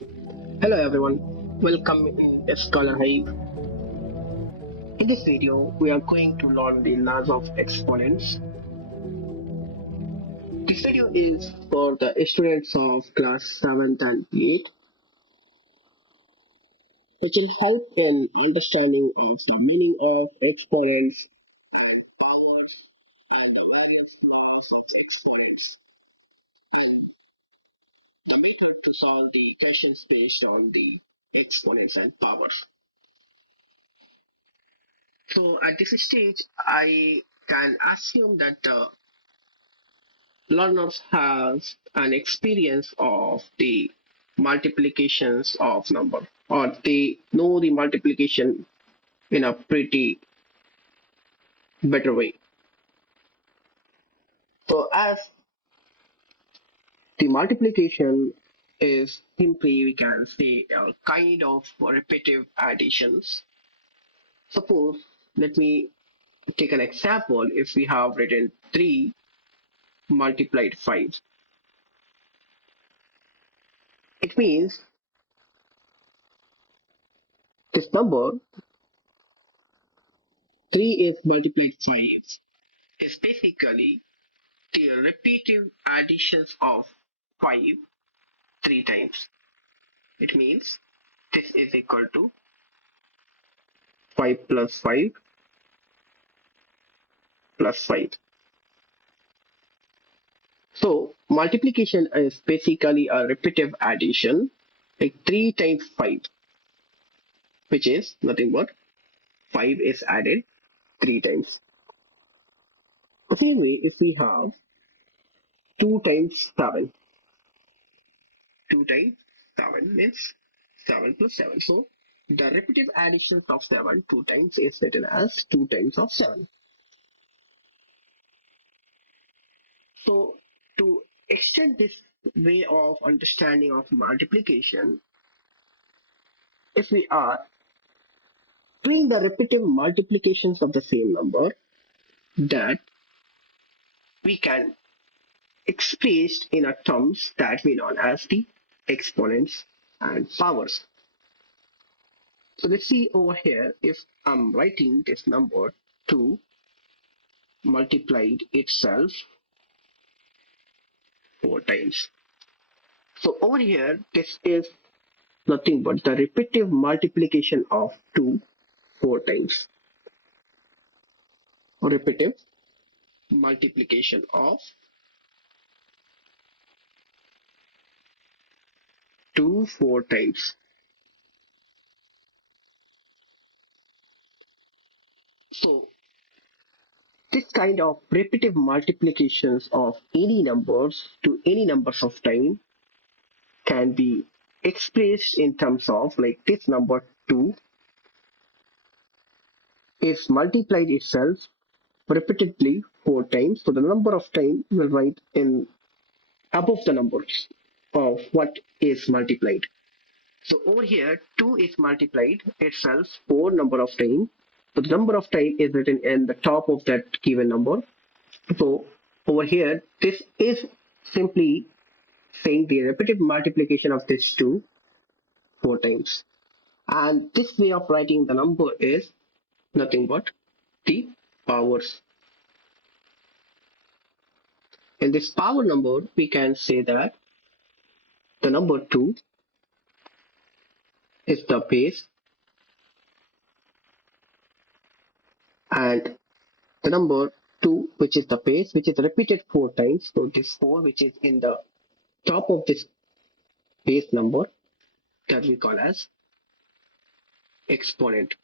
Hello everyone, welcome in Scholar Hive. In this video, we are going to learn the laws of exponents. This video is for the students of class 7th and 8th, which will help in understanding of the meaning of exponents and powers and the various laws of exponents and the method to solve the questions based on the exponents and powers. So at this stage, I can assume that learners have an experience of the multiplications of number, or they know the multiplication in a pretty better way. So as the multiplication is simply, we can say, a kind of repetitive additions. Suppose, let me take an example. If we have written 3 multiplied 5, it means this number 3 is multiplied 5 is basically the repetitive additions of 5 3 times. It means this is equal to 5 plus 5 plus 5. So multiplication is basically a repetitive addition, like 3 times 5, which is nothing but 5 is added 3 times. The same way, if we have 2 times 7, 2 times 7 means 7 plus 7. So the repetitive additions of 7 2 times is written as 2 times of 7. So to extend this way of understanding of multiplication, if we are doing the repetitive multiplications of the same number, that we can express in a terms that we know as the exponents and powers. So let's see over here, if I'm writing this number 2 multiplied itself 4 times. So over here, this is nothing but the repetitive multiplication of 2 4 times. Repetitive multiplication of 2 4 times. So this kind of repetitive multiplications of any numbers to any numbers of time can be expressed in terms of, like, this number 2 is multiplied itself repeatedly 4 times. So the number of time will write in above the numbers of what is multiplied. So over here 2 is multiplied itself 4 number of time. So the number of time is written in the top of that given number. So over here this is simply saying the repetitive multiplication of this 2 4 times. And this way of writing the number is nothing but the powers. In this power number, we can say that the number 2 is the base, and the number 2, which is the base, which is repeated 4 times. So this 4, which is in the top of this base number, that we call as exponent.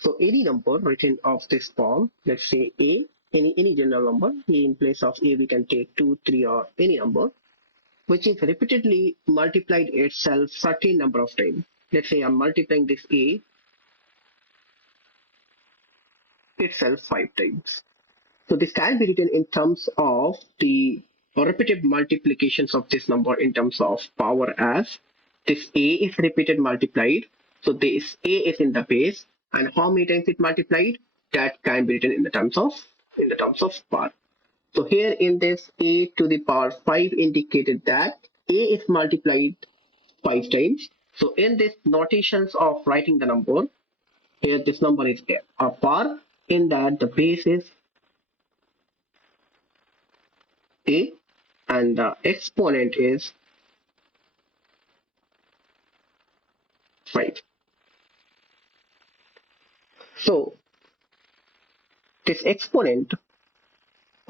So any number written of this form, let's say a, any general number, a, in place of a we can take 2 3 or any number, which is repeatedly multiplied itself certain number of times. Let's say I'm multiplying this a itself 5 times. So this can be written in terms of the repetitive multiplications of this number in terms of power, as this a is repeated multiplied. So this a is in the base, and how many times it multiplied, that can be written in the terms of power. So here in this a to the power 5 indicated that a is multiplied 5 times. So in this notations of writing the number, here this number is a power, in that the base is a and the exponent is 5. So this exponent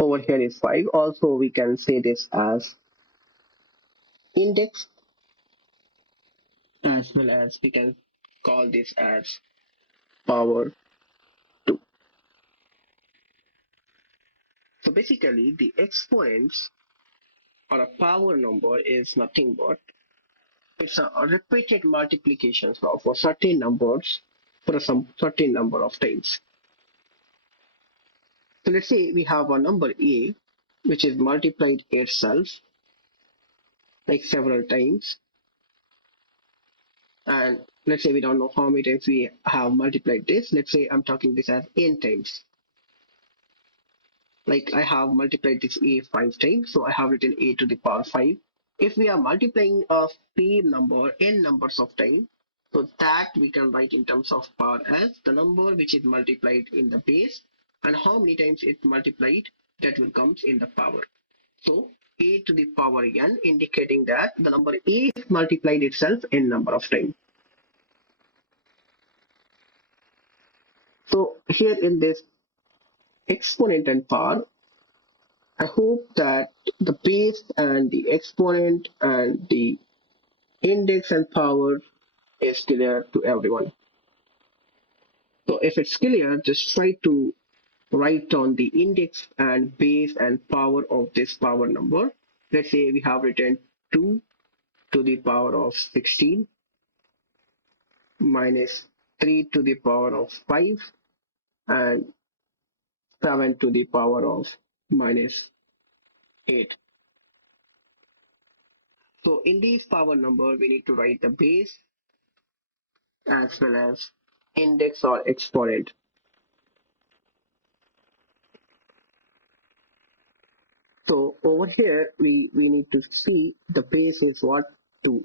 over here is 5. Also we can say this as index, as well as we can call this as power 2. So basically the exponents or a power number is nothing but it's a repeated multiplication of a certain numbers for some certain number of times. So let's say we have a number a which is multiplied itself like several times, and let's say we don't know how many times we have multiplied this. Let's say I'm talking this as n times. Like I have multiplied this a 5 times, so I have written a to the power 5. If we are multiplying a same number n numbers of times, so that we can write in terms of power as the number which is multiplied in the base and how many times it's multiplied, that will comes in the power. So a to the power again indicating that the number a is multiplied itself n number of times. So here in this exponent and power, I hope that the base and the exponent and the index and power is clear to everyone. So if it's clear, just try to write down the index and base and power of this power number. Let's say we have written 2 to the power of 16 minus 3 to the power of 5 and 7 to the power of minus 8. So in these power number, we need to write the base as well as index or exponent. So over here, we need to see the base is what? 2. 2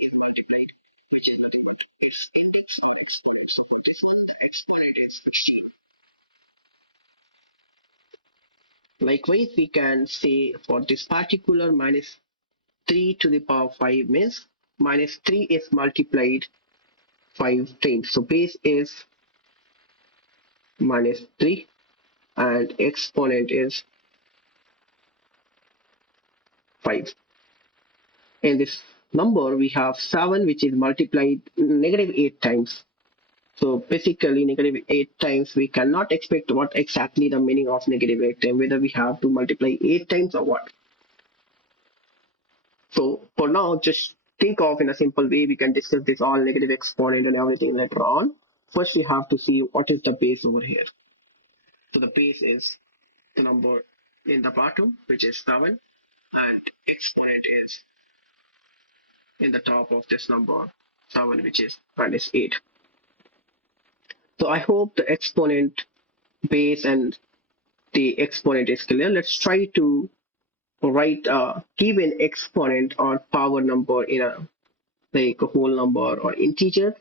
is multiplied, which is nothing but its index or exponent. So this one, the exponent is 16. Likewise, we can say for this particular minus 3 to the power 5 means minus 3 is multiplied 5 times. So base is minus 3 and exponent is 5. In this number, we have 7 which is multiplied negative 8 times. So basically negative 8 times, we cannot expect what exactly the meaning of negative 8 times, whether we have to multiply 8 times or what. So for now, just think of in a simple way, we can discuss this all negative exponent and everything later on. First, we have to see what is the base over here. So the base is the number in the bottom, which is 7, and exponent is in the top of this number 7, which is minus 8. So I hope the exponent, base, and the exponent is clear. Let's try to write a given exponent or power number in a like a whole number or integer,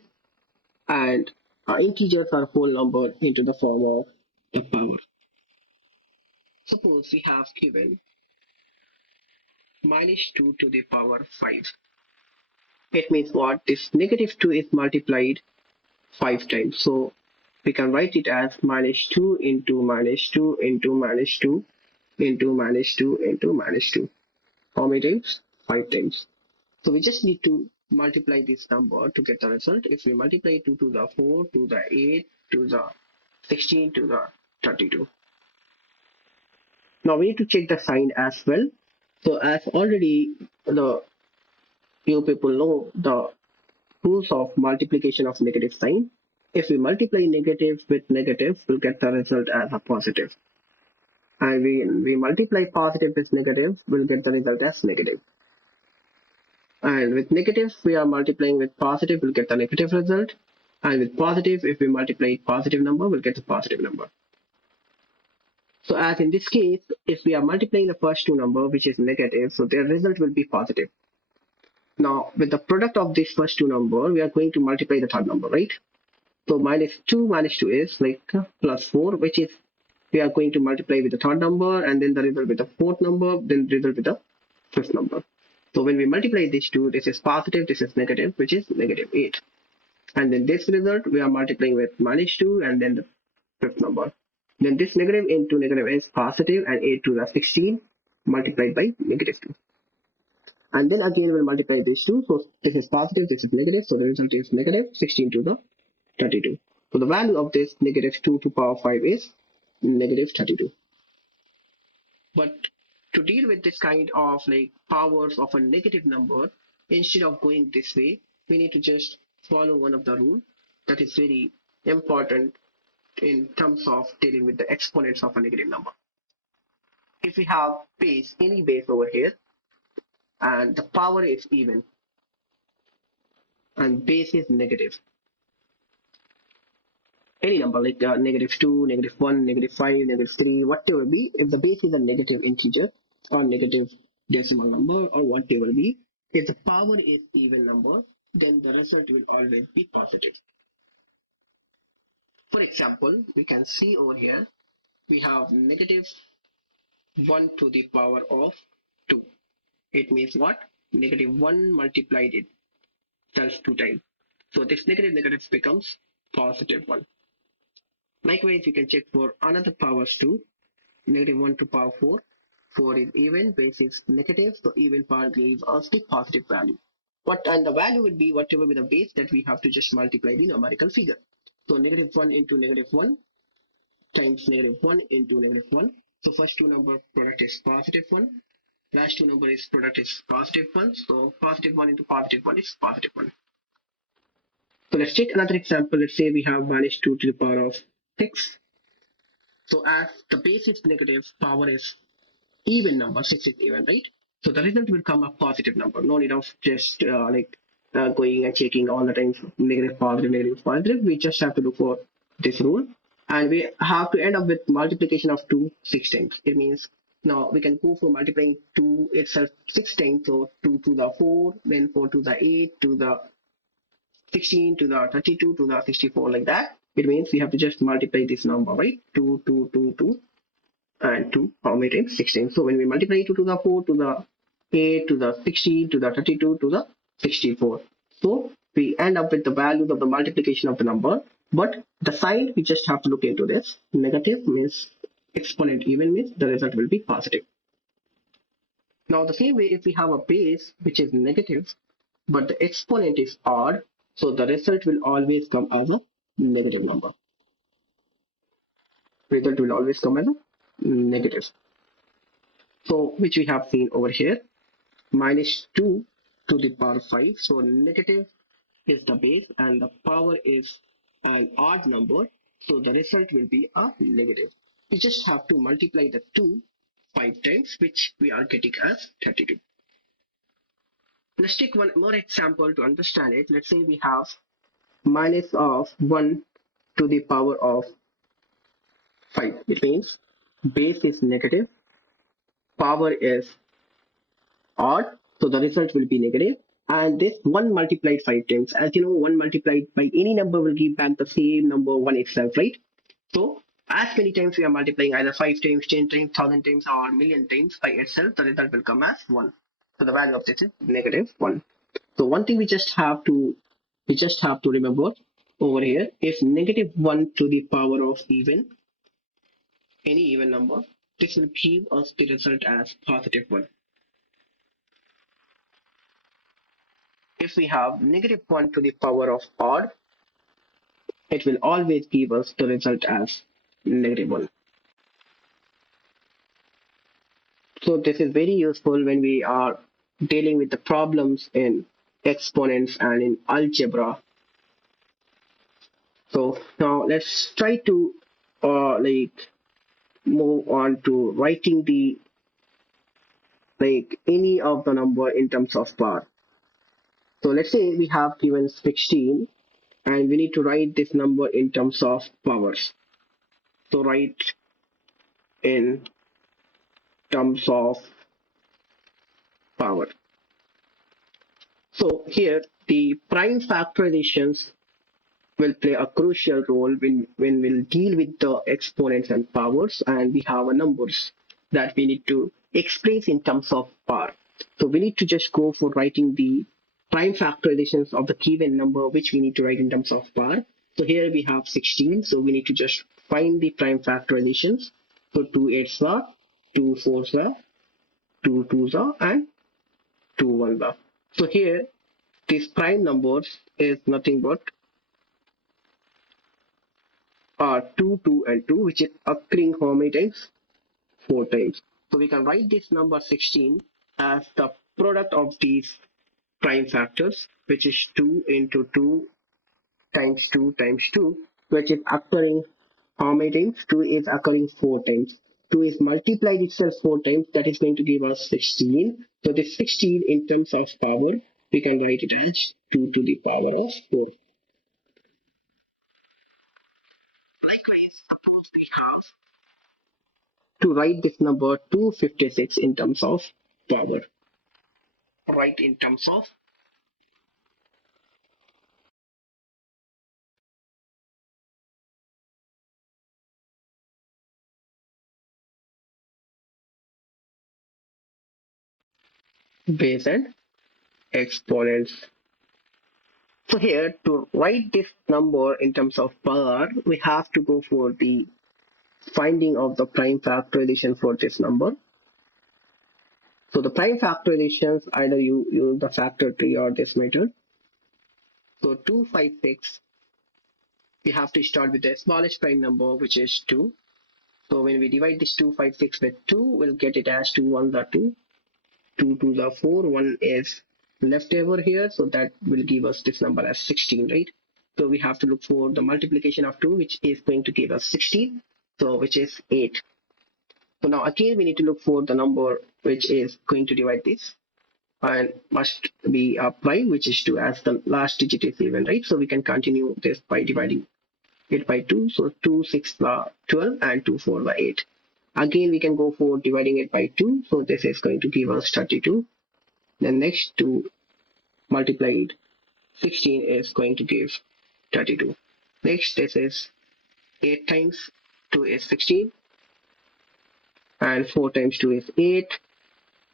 and integers are whole number into the form of the power. Suppose we have given minus 2 to the power 5. It means what? This negative 2 is multiplied 5 times. So we can write it as minus 2 into minus 2 into minus 2 into minus 2 into minus 2. How many times? 5 times. So we just need to multiply this number to get the result. If we multiply 2 to the 4, to the 8, to the 16, to the 32. Now we need to check the sign as well. So as already the you people know the rules of multiplication of negative sign. If we multiply negative with negative, we'll get the result as a positive. And we multiply positive with negative, we'll get the result as negative. And with negative, we are multiplying with positive, we'll get the negative result. And with positive, if we multiply positive number, we'll get a positive number. So as in this case, if we are multiplying the first two number, which is negative, so their result will be positive. Now, with the product of this first two number, we are going to multiply the third number, right? So minus 2 is like plus 4, which is we are going to multiply with the third number, and then the result with the fourth number, then the result with the fifth number. So when we multiply these two, this is positive, this is negative, which is negative 8. And then this result, we are multiplying with minus 2 and then the fifth number. Then this negative into negative is positive, and 8 to the 16 multiplied by negative 2. And then again we'll multiply these two. So this is positive, this is negative, so the result is negative 16 to the 32. So the value of this negative 2 to power 5 is negative 32. But to deal with this kind of like powers of a negative number, instead of going this way, we need to just follow one of the rule that is very important in terms of dealing with the exponents of a negative number. If we have base, any base over here, and the power is even, and base is negative, any number like negative 2, negative 1, negative 5, negative 3, whatever be, if the base is a negative integer or negative decimal number or whatever be, if the power is even number, then the result will always be positive. For example, we can see over here, we have negative 1 to the power of 2. It means what? Negative 1 multiplied itself 2 times. So this negative becomes positive 1. Likewise, you can check for another powers too. Negative 1 to power 4. 4 is even, base is negative, so even power gives us the positive value. And the value will be whatever with the base that we have to just multiply the numerical figure. So negative 1 into negative 1 times negative 1 into negative 1. So first two number product is positive 1. Last two number is product is positive 1. So positive 1 into positive 1 is positive 1. So let's take another example. Let's say we have minus 2 to the power of 6. So as the base is negative, power is even number, 6 is even, right? So the result will come a positive number. No need of just going and checking all the times negative, positive, negative, positive. We just have to look for this rule. And we have to end up with multiplication of 2 6 times. It means now we can go for multiplying 2 itself 6 times. So 2 to the 4, then 4 to the 8, to the 16, to the 32, to the 64, like that. It means we have to just multiply this number, right? 2, 2, 2, 2, and 2 how many times? 16. So when we multiply 2 to the 4, to the 8, to the 16, to the 32, to the 64, so we end up with the values of the multiplication of the number, but the sign we just have to look into this. Negative means exponent even means the result will be positive. Now the same way, if we have a base which is negative but the exponent is odd, so the result will always come as a negative number. Result will always come as a negative. So which we have seen over here, minus 2 to the power 5. So negative is the base and the power is an odd number. So the result will be a negative. We just have to multiply the 2 5 times, which we are getting as 32. Let's take one more example to understand it. Let's say we have minus of 1 to the power of 5. It means base is negative, power is odd, so the result will be negative. And this 1 multiplied 5 times, as you know, 1 multiplied by any number will give back the same number 1 itself, right? So as many times we are multiplying, either 5 times, 10 times, 1000 times, or million times by itself, the result will come as 1. So the value of this is negative 1. So one thing we just have to remember over here, if negative 1 to the power of even, any even number, this will give us the result as positive 1. If we have negative 1 to the power of odd, it will always give us the result as negative 1. So this is very useful when we are dealing with the problems in exponents and in algebra. So now let's try to move on to writing the any of the number in terms of power. So let's say we have given 16 and we need to write this number in terms of powers. So write in terms of power. So here the prime factorizations will play a crucial role when we'll deal with the exponents and powers, and we have a numbers that we need to express in terms of power. So we need to just go for writing the prime factorizations of the given number which we need to write in terms of power. So here we have 16, so we need to just find the prime factorizations. So 2 8s are, 2 4s are, 2 2s are, and 2 1s are. So here this prime numbers is nothing but 2, 2, and 2, which is occurring how many times? 4 times. So we can write this number 16 as the product of these prime factors, which is 2 into 2 times 2 times 2, which is occurring how many times? 2 is occurring 4 times. 2 is multiplied itself 4 times, that is going to give us 16. So this 16 in terms of power, we can write it as 2 to the power of 4. Likewise, suppose we have to write this number 256 in terms of power. Write in terms of base and exponents. So here to write this number in terms of power, we have to go for the finding of the prime factorization for this number. So the prime factorizations, either you use the factor tree or this method. So 256, we have to start with the smallest prime number, which is 2. So when we divide this 256 with 2, we'll get it as 2 1s are 2, 2 2s are 4, 1 is left over here, so that will give us this number as 16, right? So we have to look for the multiplication of 2, which is going to give us 16, so which is 8. So now again we need to look for the number which is going to divide this, and must be a prime, which is 2, as the last digit is even, right? So we can continue this by dividing it by 2. So 2 6 are 12 and 2 4 are 8. Again we can go for dividing it by 2, so this is going to give us 32. Then next to multiply it, 16 is going to give 32. Next, this is 8 times 2 is 16, and 4 times 2 is 8.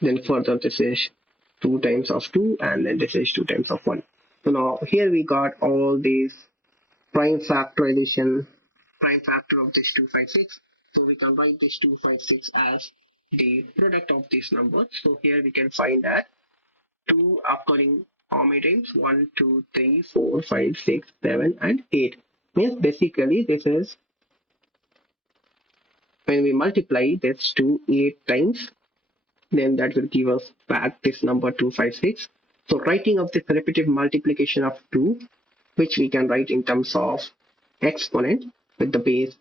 Then further this is 2 times of 2, and then this is 2 times of 1. So now here we got all these prime factorization, prime factor of this 256. So we can write this 256 as the product of these numbers. So here we can find that 2 occurring how many times? 1, 2, 3, 4, 5, 6, 7, and 8. Means basically this is when we multiply this to 8 times, then that will give us back this number 256. So writing of this repetitive multiplication of 2, which we can write in terms of exponent with the base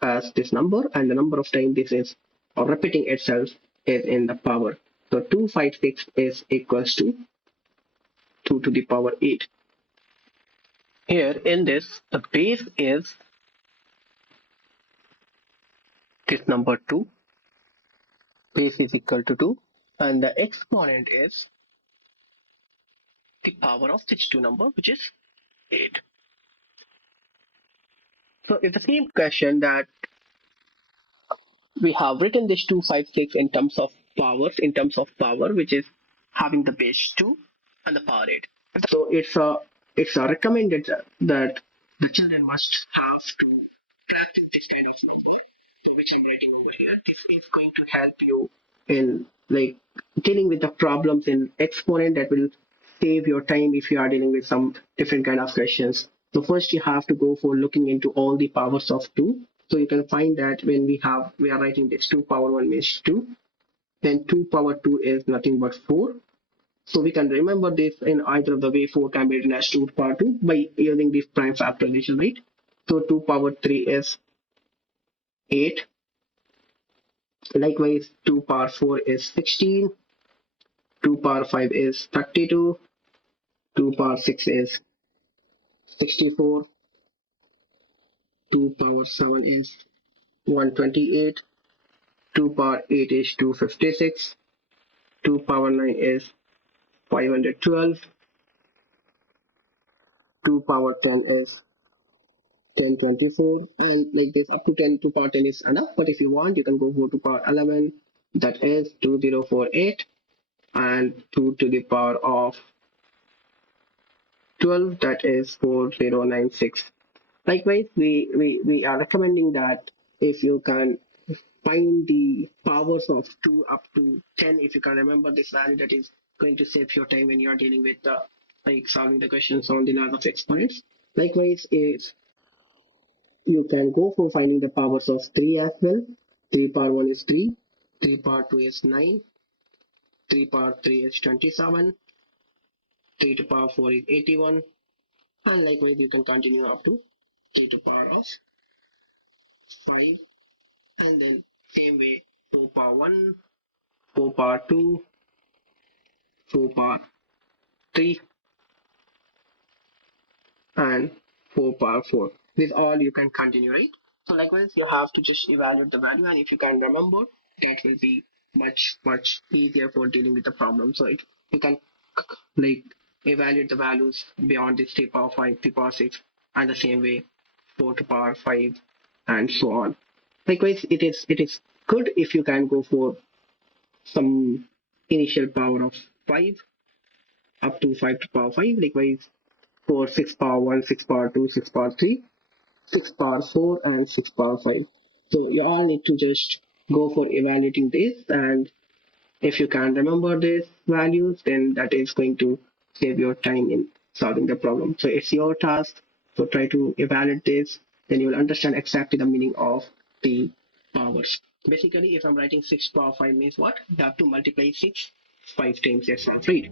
as this number, and the number of times this is or repeating itself is in the power. So 256 is equals to 2 to the power 8. Here in this, the base is this number 2, base is equal to 2, and the exponent is the power of this 2 number, which is 8. So it's the same question that we have written this 256 in terms of powers, in terms of power, which is having the base 2 and the power 8. So it's a recommended that the children must have to practice this kind of number. So which I'm writing over here. This is going to help you in like dealing with the problems in exponent, that will save your time if you are dealing with some different kind of questions. So first you have to go for looking into all the powers of 2. So you can find that when we are writing this 2 power 1 means 2, then 2 power 2 is nothing but 4. So we can remember this in either of the way. 4 can be written as 2 power 2 by using this prime factorization, right? So 2 power 3 is 8. Likewise, 2 power 4 is 16. 2 power 5 is 32. 2 power 6 is 64, 2 power 7 is 128, 2 power 8 is 256, 2 power 9 is 512, 2 power 10 is 1024, and like this up to 10 to power 10 is enough, but if you want you can go for 2 power 11, that is 2048, and 2 to the power of 12, that is 4096. Likewise, we are recommending that if you can find the powers of 2 up to 10, if you can remember this value, that is going to save your time when you are dealing with like solving the questions on the laws of exponents. Likewise, if you can go for finding the powers of 3 as well. 3 power 1 is 3, 3 power 2 is 9, 3 power 3 is 27, 3 to power 4 is 81, and likewise you can continue up to 3 to power of 5, and then same way 4 power 1, 4 power 2, 4 power 3, and 4 power 4. This all you can continue, right? So likewise you have to just evaluate the value, and if you can remember, that will be much easier for dealing with the problem. So you can like evaluate the values beyond this 3 power 5, 3 power 6, and the same way 4 to power 5, and so on. Likewise, it is good if you can go for some initial power of 5 up to 5 to power 5. Likewise, for 6 power 1, 6 power 2, 6 power 3, 6 power 4, and 6 power 5. So you all need to just go for evaluating this, and if you can remember these values, then that is going to save your time in solving the problem. So it's your task. So try to evaluate this, then you will understand exactly the meaning of the powers. Basically, if I'm writing 6 power 5 means what? You have to multiply 6 5 times. Yes, read.